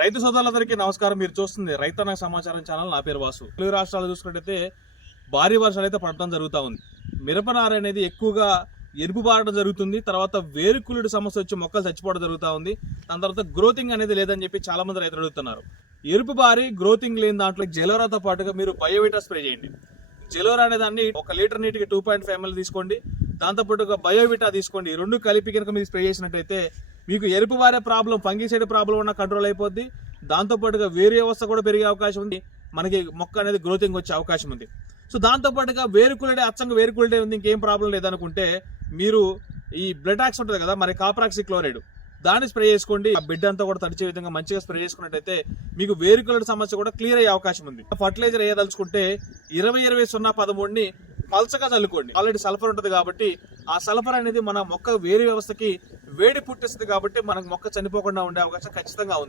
రైతు సోదరులందరికీ నమస్కారం. మీరు చూస్తుంది రైతన్న సమాచారం ఛానల్. నా పేరు వాసు. తెలుగు రాష్ట్రాలు చూసుకున్నట్టయితే భారీ వర్షాలు అయితే పడటం జరుగుతూ ఉంది. మిరపనార అనేది ఎక్కువగా ఎరుపు బారడం జరుగుతుంది. తర్వాత వేరుకులుడు సమస్య వచ్చి మొక్కలు చచ్చిపోవడం జరుగుతూ ఉంది. దాని తర్వాత గ్రోతింగ్ అనేది లేదని చెప్పి చాలా మంది రైతులు అడుగుతున్నారు. ఎరుపు బారి గ్రోతింగ్ లేని దాంట్లో జలోరాతో పాటుగా మీరు బయోవిటా స్ప్రే చేయండి. జలోరా అనే దాన్ని ఒక లీటర్ నీటికి టూ పాయింట్ ఫైవ్ ఎంఎల్ తీసుకోండి. దాంతోపాటుగా బయోవిటా తీసుకోండి. రెండు కలిపి కనుక మీరు స్ప్రే చేసినట్టయితే మీకు ఎరుపు వారే ప్రాబ్లం ఫంగిసైడ్ ప్రాబ్లం ఉన్న కంట్రోల్ అయిపోద్ది. దాంతోపాటుగా వేరు వ్యవస్థ కూడా పెరిగే అవకాశం ఉంది. మనకి మొక్క అనేది గ్రోతింగ్ వచ్చే అవకాశం ఉంది. సో దాంతోపాటుగా వేరుకులడే అచ్చంగా వేరుకులడే ఉంది ఇంకేం ప్రాబ్లం లేదనుకుంటే మీరు ఈ బ్లడ్ ఆక్స్ ఉంటుంది కదా మరి కాపరాక్సి క్లోరైడ్ దాన్ని స్ప్రే చేసుకోండి. ఆ బిడ్డ అంతా కూడా తడిచే విధంగా మంచిగా స్ప్రే చేసుకున్నట్టయితే మీకు వేరుకులడి సమస్య కూడా క్లియర్ అయ్యే అవకాశం ఉంది. ఫర్టిలైజర్ వేయదలుచుకుంటే ఇరవై ఇరవై సున్నా పదమూడుని పలచగా చల్లుకోండి. ఆల్రెడీ సల్ఫర్ ఉంటుంది కాబట్టి ఆ సల్ఫర్ అనేది మన మొక్క వేరు వ్యవస్థకి వేడి పుట్టిస్తుంది కాబట్టి మనకు మొక్క చనిపోకుండా ఉండే అవకాశం ఖచ్చితంగా ఉంది.